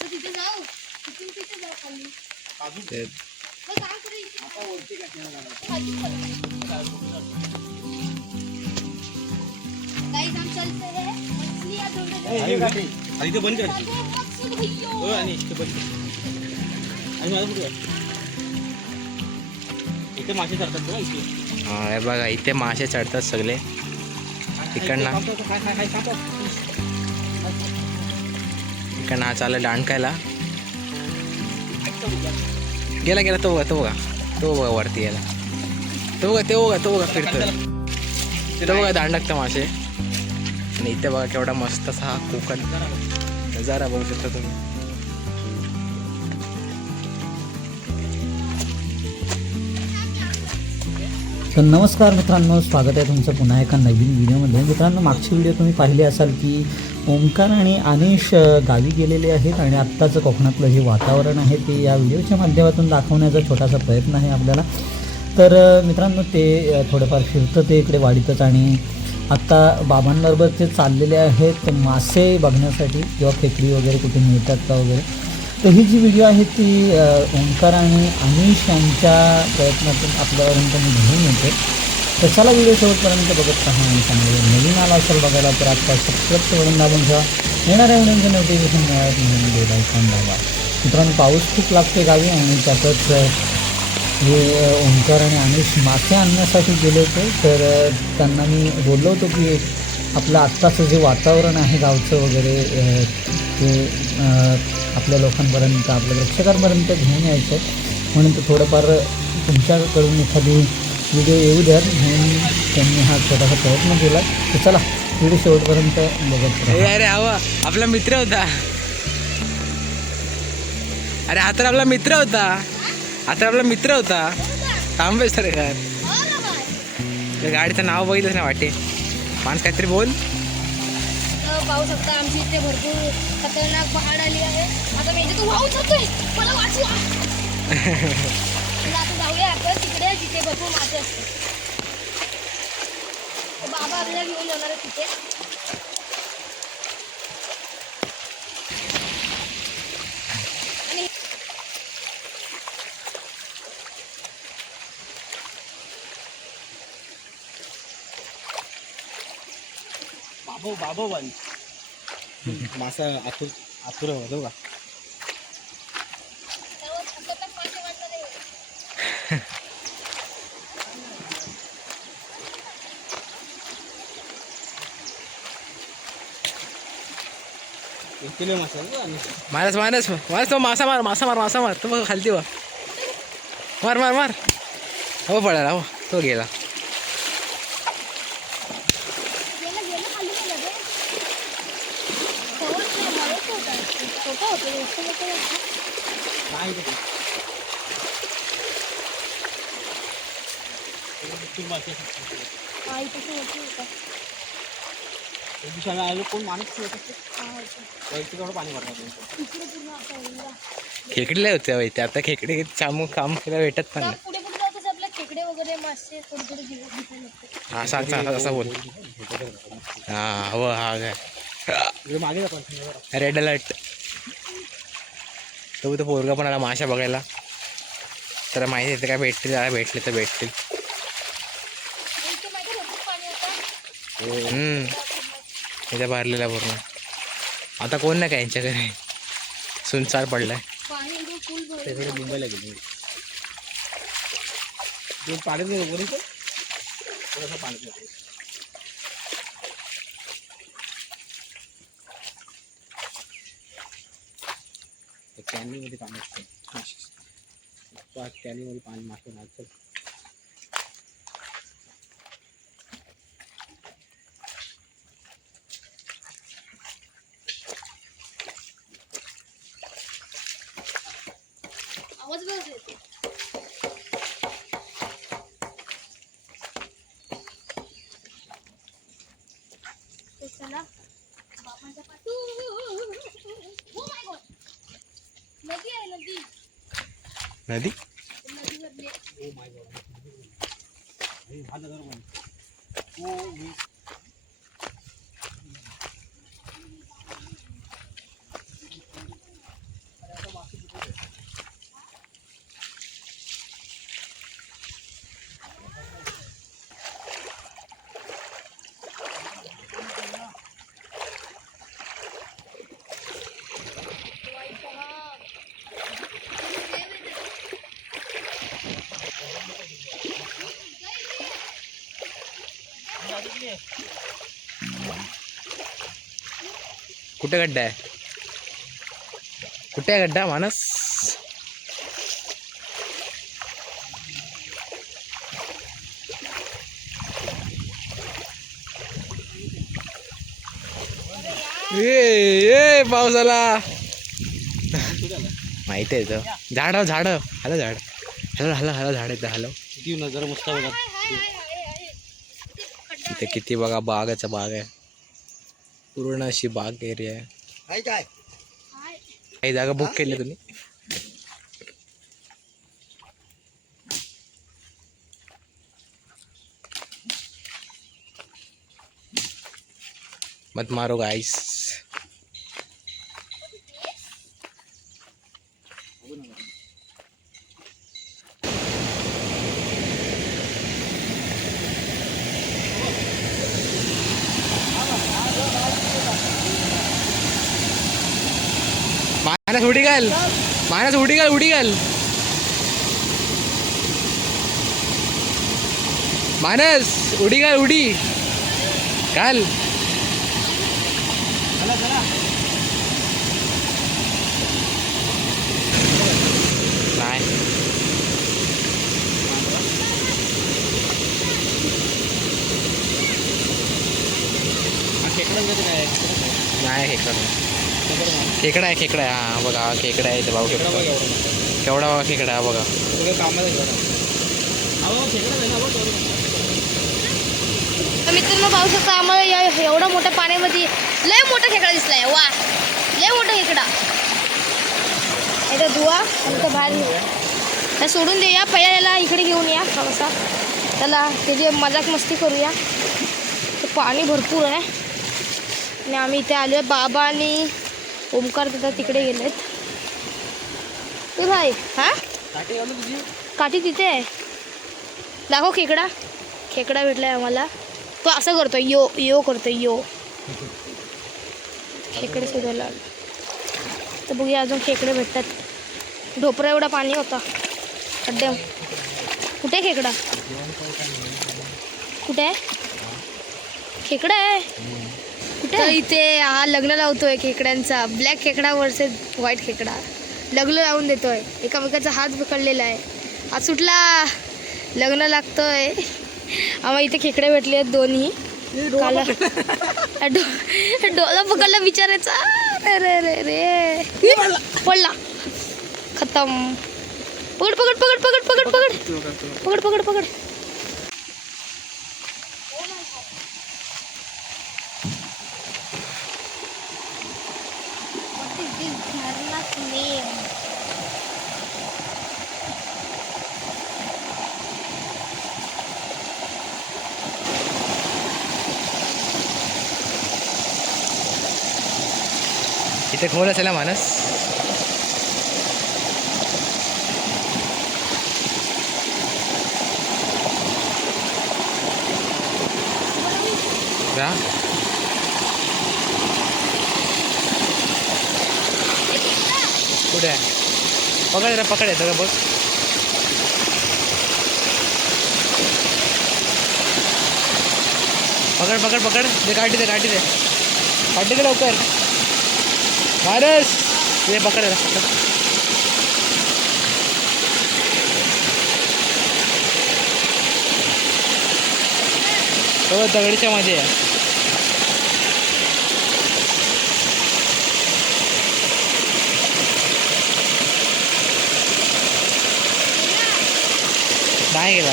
तिथे जाऊ तिथे जाऊ खाली बंद कर इथे मासे चढतात बघा इथे. हा बघा इथे मासे चढतात सगळे इकडनं हा चालला दांडकायला गेला गेला तो बघा वरती गेला तो बघा फिरतोय तो बघा दांडकतं मासे. आणि इथे बघा केवढा मस्त असा हा कोकण नजारा बघू शकता तुम्ही. तर नमस्कार मित्रांनो, स्वागत आहे तुमचं पुन्हा एका नवीन व्हिडिओमध्ये. मित्रांनो, मागची व्हिडिओ तुम्ही पाहिली असाल की ओंकार आणि अनिश गावी गेलेले आहेत आणि आत्ताचं कोकणातलं जे वातावरण आहे ते या व्हिडिओच्या माध्यमातून दाखवण्याचा छोटासा प्रयत्न आहे आपल्याला. तर मित्रांनो, ते थोडंफार फिरतं ते इकडे वाडीतच आणि आत्ता बाबांबरोबर ते चाललेले आहेत मासे बघण्यासाठी किंवा खेकडी वगैरे कुठे मिळतात का वगैरे. तर ही जी व्हिडिओ आहे ती ओंकार आणि अनिश यांच्या प्रयत्नातून आपल्यापर्यंत मी घेऊन येते. तर चला व्हिडिओ शेवटपर्यंत बघत राहा आणि चांगलं नवीन आला असेल बघायला तर आता सबस्क्राईबचं बटन दाबून ठेवा. येणाऱ्या व्हिडिओचं नोटिफिकेशन मिळत म्हणून बेल आयकॉन दाबा. मित्रांनो, पाऊस खूप लागते गावी आणि त्यातच हे ओंकार आणि अनिश मासे आणण्यासाठी गेले होते. तर त्यांना मी बोललो होतो की आपलं आत्ताचं जे वातावरण आहे गावचं वगैरे ते आपल्या लोकांपर्यंत आपल्या प्रेक्षकांपर्यंत घेऊन यायचं म्हणून तर थोडंफार तुमच्याकडून एखादी व्हिडिओ येऊ द्या म्हणून त्यांनी हा छोटासा प्रयत्न केला. तर चला व्हिडिओ शेवटपर्यंत बघत राहा. अरे हवा आपला मित्र होता. अरे हा तर आपला मित्र होता. थांबे सर घर त्या गाडीचं नाव बघितलं ना वाटे माणस काहीतरी बोल. पाहू शकता आमची इथे भरपूर खतरनाक पहाड आली आहे. आता मी इथे वाहू शकतोय, मला वाचवा. आता जाऊया आपण तिकडे जिथे भरपूर मासे असतात. बाबा आपल्याला घेऊन जाणार आहे तिथे. बाबो बाई मासा आतुर होतो का. मारस तो मासा मार तो बघ खालती वा मार हो पडायला हो तो गेला. कोण माणूस पाणी भरणार खेकडे होते इथे आता खेकडे काम केला भेटत पण पुढे आपल्या खेकडे वगैरे मासे थोडे हा सांग असं बोल. हा हो हा मागे रेड अलर्ट. तो पोरगा पण आला माशा बघायला. तर माहिती येते काय भेटतील त्याला भेटले तर भेटतील. इथे भरलेला पूर्ण. आता कोण नाही काय यांच्याकडे सुनसार पडलाय. मुंबईला गेले पाण्यात कॅनीमध्ये पाणी असतं. कॅनीमध्ये पाणी मासे मारतात. आवाज बघ येते. चला बाबांच्या पाठू. ओ माय गॉड, नदी आहे नदी. Oh my God. कुठे गड्डा आहे? कुठे आहे गड्डा मानस? ए पाऊस आला. माहिती आहे तो झाड हॅलो झाड हॅलो झाड एकदा हॅलो. किती नजर मस्त बघा. इथे किती बघा बागाचा बाग आहे. पूर्ण अशी बाग एरिया आहे. काही जागा बुक केली तुम्ही? मत मारो गाइस. मानस उडी घाल. मानस उडी घाल. मानस उडी घाल. उडी घाल. नाही नाही खेकडा आहे. खेकडा आहे. हा बघा खेकडा आहे. भाऊ केवढा बघा खेकडा हा बघा. मित्रांनो पाहू शकता आम्हाला या एवढ्या मोठ्या पाण्यामध्ये लय मोठा खेकडा दिसलाय. वा लय मोठा खेकडा. इथं धुवा आणि तो बाहेर सोडून देऊया. पहिला याला इकडे घेऊन या थोडासा. त्याला त्याची मजाक मस्ती करूया. तर पाणी भरपूर आहे आणि आम्ही इथे आलो. बाबा आणि ओमकार दादा तिकडे गेलेत. तू भाई हा काठी तिथे आहे. दाखव खेकडा. खेकडा भेटलाय आम्हाला. तो असं करतो यो करतो यो. खेकडे शोधायला तर बघूया अजून खेकडे भेटतात. ढोपरा एवढा पाणी होता खड्ड्या. कुठे खेकडा? कुठे आहे खेकडा आहे? कुठे? इथे हा लग्न लावतोय खेकड्यांचा. ब्लॅक खेकडा वर्सेस व्हाईट खेकडा. लग्न लावून देतोय. एकामेकाचा हात पकडलेला आहे. हात सुटला. लग्न लागतोय. आम्हाला इथे खेकडे भेटले आहेत दोन्ही. डोला पकडला विचारायचा. अरे रे रे पडला. खतम. पकड पकड पकड पकड पकड पकड पकड पकड पकड. इथे खोल असेल ना मानस. कुठे आहे? पकड जरा पकड येतं का बघ. पकड पकड पकड. ते काठी दे काठी दे काठी दे लवकर. मानस ये पकड जरा पकड. तो दगडीच्या मध्ये आहे. नाही गेला.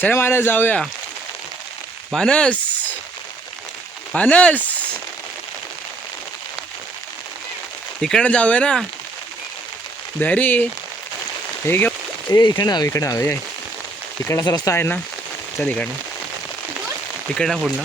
चला मानस जाऊया. मानस मानस इकडनं जाऊया ना घरी. हे घेऊ. इकडनं जाऊया. इकडचा रस्ता आहे ना. चल इकडनं पुढनं.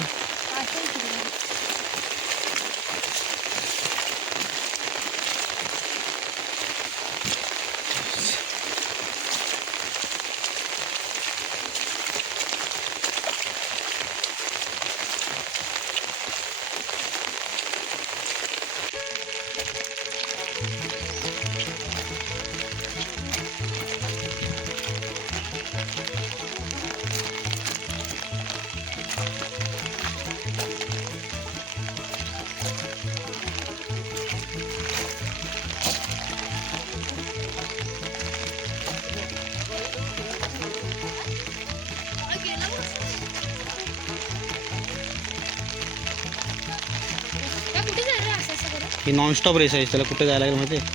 ही नॉनस्टॉप रेस आहे, त्याला कुठे जायला लागेल माहिती आहे?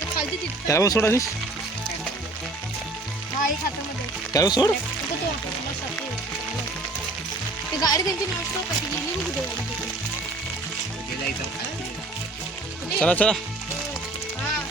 ते खालती तिथं त्याला पण सोड आधीच, हा एक हातामध्ये त्याला सोड. तो मला सापडला. ते गाडी त्यांची नॉनस्टॉप आहे, ती गेली बघ कुठे गाडी. चला चला. हा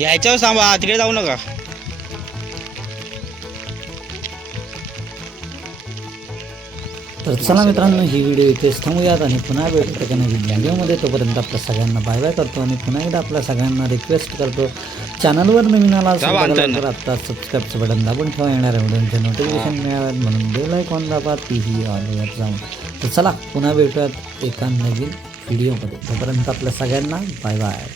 यायच्यावर सांगा, तिकडे जाऊ नका. तर चला मित्रांनो, ही व्हिडिओ इथेच थांबूयात आणि पुन्हा भेटू एका नवीन व्हिडिओमध्ये. तोपर्यंत आपल्या सगळ्यांना बाय बाय करतो आणि पुन्हा एकदा आपल्या सगळ्यांना रिक्वेस्ट करतो, चॅनलवर नवीन आला असेल तर आत्ता सबस्क्राईबचं बटन दाबून ठेवा, येणाऱ्या व्हिडिओचे नोटिफिकेशन मिळावेत म्हणून बेल आयकॉन दाबा, तीही ऑलवर जाऊन. तर चला पुन्हा भेटूयात एका नवीन व्हिडिओमध्ये. तोपर्यंत आपल्या सगळ्यांना बाय बाय.